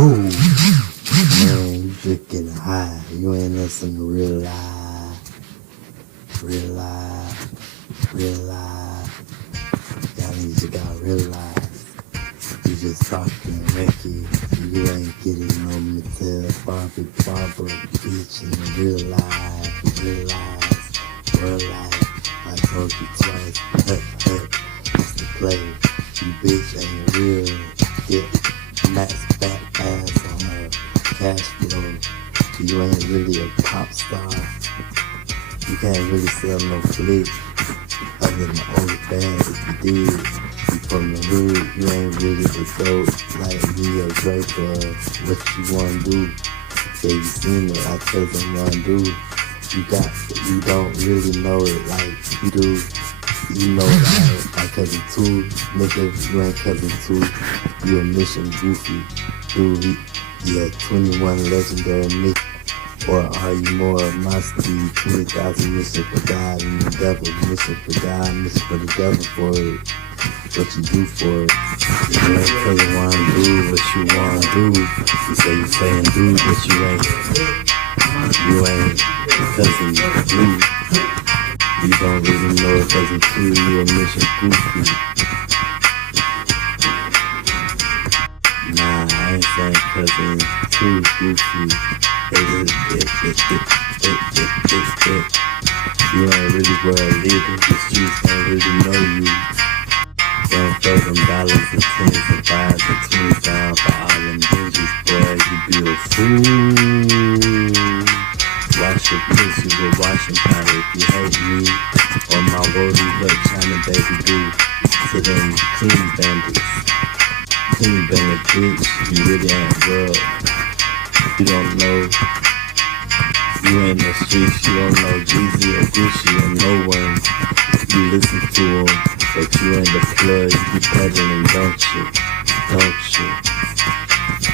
Whoa, man, you just getting high. You ain't listening to real life, real life, real life. Y'all niggas just gotta realize you just talking Ricky. You ain't getting no Mattel, Barbie, bitch in real life, real life, real life. I told you twice, it's the play. You bitch ain't real. Get max fat ass on her cash flow. You ain't really a pop star. You can't really sell no flick other than the old band. If you did, you from the hood. You ain't really the dope like me or Drake or what you wanna do. Yeah, you seen it like cousin one do. You don't really know it like you do. You know it like cousin two, nigga. You ain't cousin two. You a mission goofy dude. Yeah, 21 legendary nigga. Or are you more of my speed? 20,000 mission for God and the devil. Mission for God, mission for the devil for it. What you do for it. You ain't cousin wanna do what you wanna do. You say you saying do, but you ain't. You ain't cousin two. You don't really know it cousin two. You a mission goofy. Nah, I ain't saying cousin two goofy. You ain't really world leader. The streets don't really know you. Don't throw them dollars and tens and fives and 20s down for all them digits, boy. You be a fool. Wash your pussy with washing powder if you hate me. Or my roadie, what China baby do to them clean bandits. Clean bandit bitch, you really ain't world. You don't know, you ain't no streets, you don't know Jeezy or Gucci or no one. You listen to them, but you ain't the plug, you be peddling, don't you? Don't you?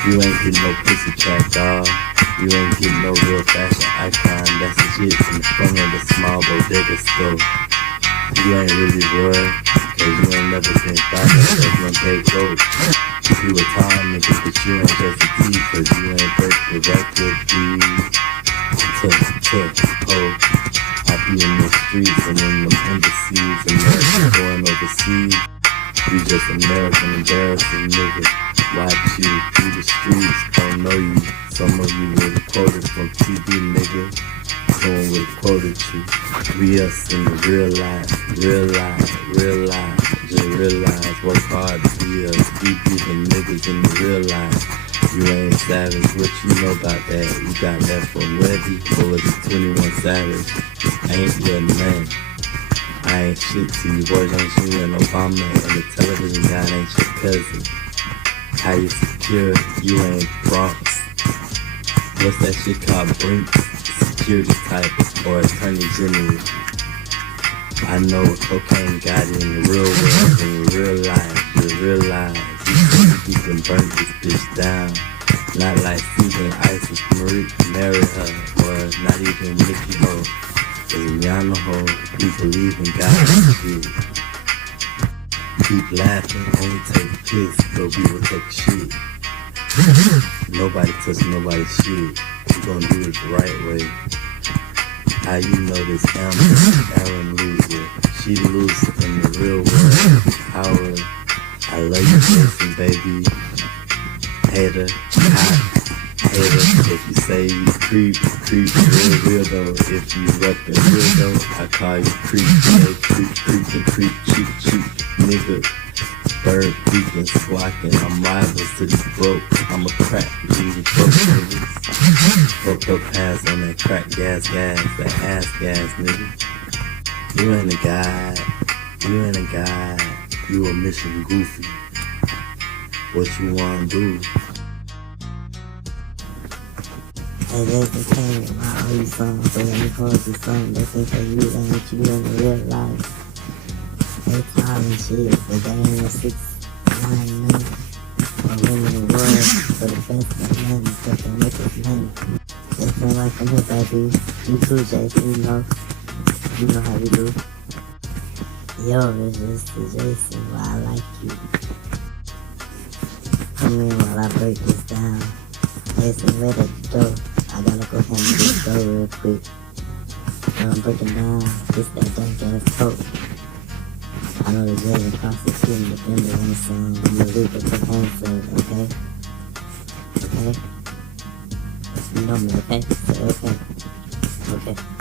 You ain't getting no pussy cat dog. You ain't getting no real fashion icon. That's the shit in front of the small bodega store. You ain't really royal, cause you ain't never been thought of one day road. You a tall nigga, but you ain't just a T, cause you ain't break the record, dude. I be in the streets and in the embassies, America going overseas. You just American embarrassing nigga. Watch you through the streets, don't know you. Some of you would've quoted from TV, nigga. Someone would've quoted you. We us in the real life, real life, real life. Just realize, work hard to be us. We be the niggas in the real life. You ain't savage, what you know about that? You got that from Webby, or was it 21 Savage? Ain't your name. I ain't shit to you, boys ain't you and Obama, and the television guy ain't your cousin. How you secure, you ain't Bronx. What's that shit called, Brinks? Security type, or attorney general. I know cocaine got it in the real world, in real life, you realize. You can burn this bitch down. Not like Susan Isis marry her, or not even Nikki Ho. Cause Rihanna Ho, we believe in God and shit. Keep laughing, only take piss, but we will take shit. Nobody touch nobody's shit. We gon' do it the right way. How you know this Aaron loser? She loose in the real world. Howard, I love you, Jason, baby. Hater, hot, hater. If you say you creep, real though. If you reppin' real though, I call you creep. Hey, creep, cheap, nigga. Bird peeking, swacking. I'm rivals to the broke. I'm a crack, Jesus, broke niggas. Broke your pants on that crack gas, that ass gas, nigga. You ain't a guy, you a mission goofy. What you wanna do? Hey, they became my only song, so let me hold the song. They think that you ain't you in the real life. They calling shit, but they ain't no 6'9" none. Or women in the world, for the best of men, but they make us men. They feel like I'm here, baby. You too, Jason, you know how we do. Yo, it's just the Jason, why I like you. Come in while I break this down. Hey, so right at the door. I gotta go handle this door real quick. While I'm breaking down, this that dank ass coat. I know the judge and prosecuting defender on the song. I'm a legal cocaine for it, okay? Okay? You know me, okay? Say okay. Okay.